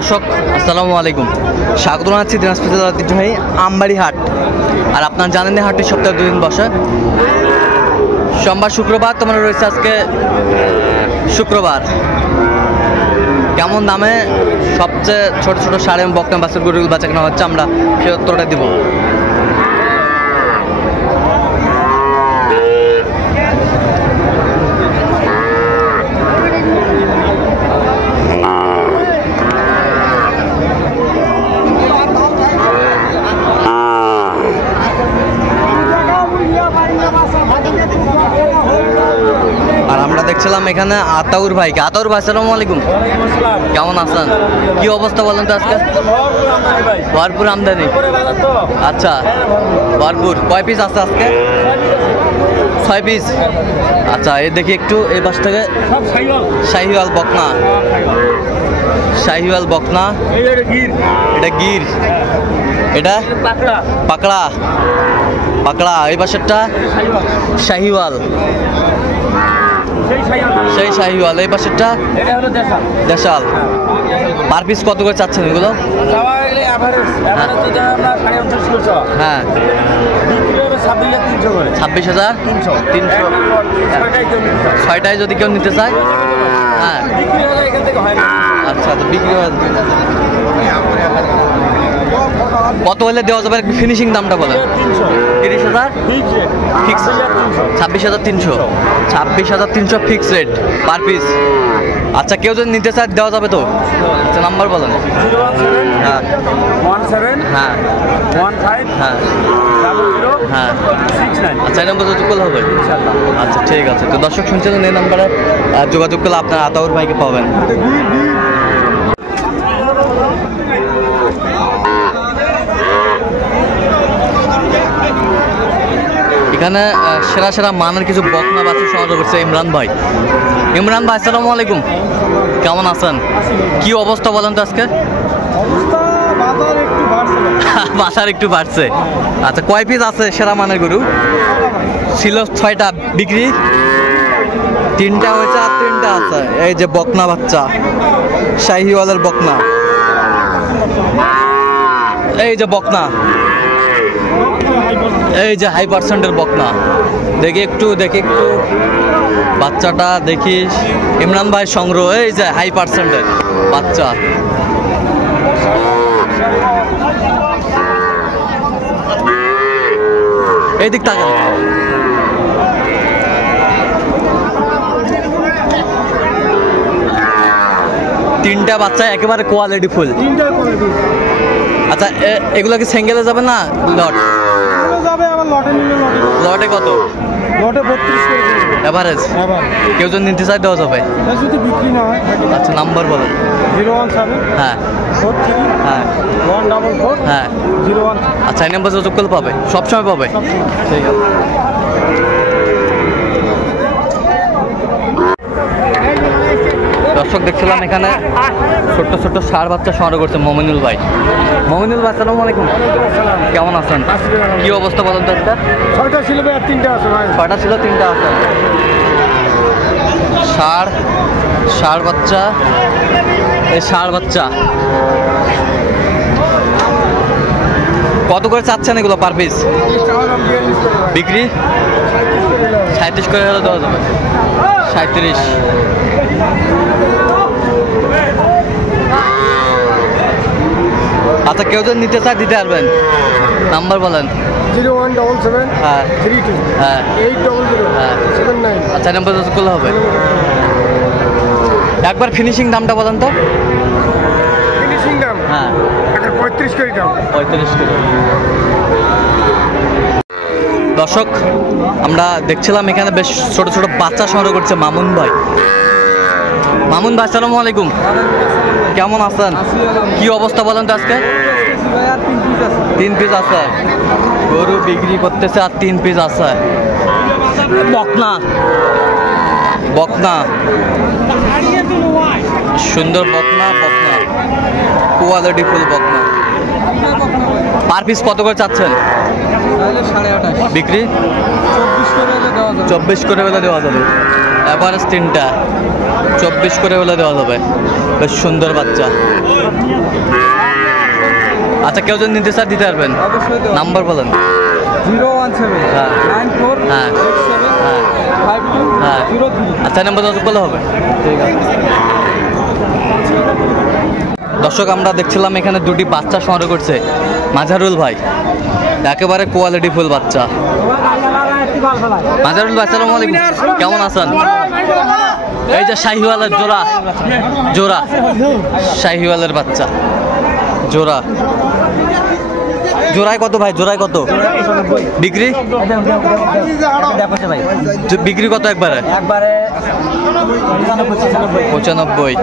দর্শক আসসালামু আলাইকুম, স্বাগত জানাচ্ছি দিনাজপুর জেলার ঐতিহ্যবাহী আমবাড়ি হাট। আর আপনারা জানেন এই হাটটি সপ্তাহে 2 দিন বসে, সোমবার শুক্রবার। তোমরা রয়েছে আজকে শুক্রবার। কেমন দামে সবচেয়ে ছোট ছোট সাড়ে বকনা বাছুর গরুগুলো বেচা কেনা হচ্ছে, আমরা সেই উত্তরটা দিব। আর আমরা দেখছিলাম এখানে আতাউর ভাইকে। আতাউর ভাই আসসালামু আলাইকুম, কেমন আছেন? কি অবস্থা বলেন তো আজকে? ভরপুর আমদানি। আচ্ছা, ভরপুর। কয় পিস আছে আজকে? 6 পিস। আচ্ছা, এই দেখি একটু এই পাশ থেকে। শাহিওয়াল বকনা, শাহিওয়াল বকনা। এটা গির, এটা পাকড়া, পাকড়া। এই পাশেরটা শাহিওয়াল, সেই শাহিওয়াল। এই পাশেরটা দেশাল। পার পিস কত করে চাচ্ছেন এগুলো? হ্যাঁ, 26,300। 6টায় যদি কেউ নিতে চায়। হ্যাঁ, আচ্ছা, তো বিক্রি হয়। কত হলে দেওয়া যাবে? ফিনিশিং দামটা বলেন। 30,000 fix. 26,300। 26,300 fix rate per piece. আচ্ছা, কেউ যদি নিতে চায় দেওয়া যাবে তো? আচ্ছা, নাম্বার বলেন। হ্যাঁ, 17 হ্যাঁ 15 হ্যাঁ হ্যাঁ। আচ্ছা, এই নম্বর যোগাযোগ হবে। আচ্ছা, ঠিক আছে। তো দর্শক শুনছিলেন, এই নাম্বারে যোগাযোগ করলে আপনার আতাউর ভাইকে পাবেন। এখানে সেরা সেরা মানের কিছু বকনা বাছুর সংগ্রহ করছে ইমরান ভাই। ইমরান ভাই আসসালামু আলাইকুম, কেমন আছেন? কি অবস্থা বলেন তো আজকে? বাজার একটু বাড়ছে। আচ্ছা, কয় পিস আছে সেরা মানের গরু? ছিল 6টা, বিক্রি 3টা হয়েছে আর 3টা আছে। এই যে বকনা বাচ্চা, শাহিওয়ালের বকনা। এই যে বকনা, এই যে হাই পার্সেন্টের বকনা। দেখি একটু বাচ্চাটা দেখি। ইমরান ভাই সংগ্রহ। এই যে হাই পার্সেন্টের বাচ্চা। এই দিক তাকান। তিনটা বাচ্চা একেবারে কোয়ালিটি ফুল। আচ্ছা, এগুলো কি সিঙ্গেলে যাবে না লট? লটে কত? লটে 32 করে এভারেজ। কেউ যদি নিতে চায় দেওয়া যাবে যদি বিক্রি না হয়। আচ্ছা, নাম্বার বলেন। 017 হ্যাঁ 43 হ্যাঁ 144 হ্যাঁ 01। আচ্ছা, এই নাম্বার যোগাযোগ করলে পাবে, সবসময় পাবে। ঠিক আছে। দর্শক দেখছিলাম এখানে ছোট্ট ছোট্ট ষাঁড় বাচ্চা সংগ্রহ করছে মমিনুল ভাই। মমিনুল ভাই আসসালামু আলাইকুম, কেমন আছেন? কি অবস্থা বলেন তো? 6টা ছিল, 3টা আছে ভাই। 6টা ছিল, 3টা আছে। ষাঁড় বাচ্চা, এই ষাঁড় বাচ্চা কত করে চাচ্ছেন এগুলো পার পিস? বিক্রি 37 করে হলে দেওয়া যাবে। 37। আচ্ছা, কেউ যদি নিতে চায় দিতে পারবেন। নাম্বার বলেন। 0177 হ্যাঁ 32 হ্যাঁ 800 হ্যাঁ 79। আচ্ছা, নাম্বার যোগাযোগ করলে হবে। একবার ফিনিশিং দামটা বলেন তো। ফিনিশিং দাম হ্যাঁ 35 করে দাম। 35 করে। দর্শক আমরা দেখছিলাম এখানে বেশ ছোট ছোট বাচ্চা সংগ্রহ করছে মামুন ভাই। মামুন ভাই আসসালামু আলাইকুম, কেমন আছেন? কি অবস্থা বলেন তো আজকে? 3 পিস আছে গরু বিক্রি করতেছে, আর 3 পিস আছে বকনা। বকনা সুন্দর বকনা, বকনা কোয়ালিটি ফুল বকনা। পার পিস কত করে চাচ্ছেন? 28.5। বিক্রি 24 করে হলে দেওয়া যাবে। এভারেজ 3টা। 24 করে হলে দেওয়া যাবে। বেশ সুন্দর বাচ্চা। আচ্ছা কেউ যদি নিতে চান দিতে পারবেন? নাম্বার বলেন। 017 হ্যাঁ 94 হ্যাঁ 67 হ্যাঁ 52 হ্যাঁ 03। আচ্ছা নাম্বার যোগাযোগ করলে হবে। ঠিক আছে দর্শক, আমরা দেখছিলাম এখানে দুটি বাচ্চা সংগ্রহ করছে মাজারুল ভাই, একেবারে কোয়ালিটি ফুল বাচ্চা। মাজারুল ভাই আসসালামু আলাইকুম, কেমন আছেন? এই যে শাহিওয়ালের জোড়া, জোড়া শাহিওয়ালের বাচ্চা জোড়া। জোড়ায় কত ভাই? জোড়ায় কত বিক্রি? বিক্রি কত একবারে? 95।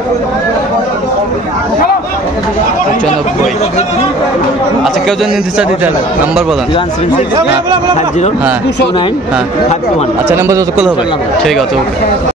আচ্ছা কেউ যদি নিতে চাই দিতে হবে? নাম্বার বলেন। হ্যাঁ হ্যাঁ। আচ্ছা নাম্বার যত করলে হবে। ঠিক আছে, ওকে।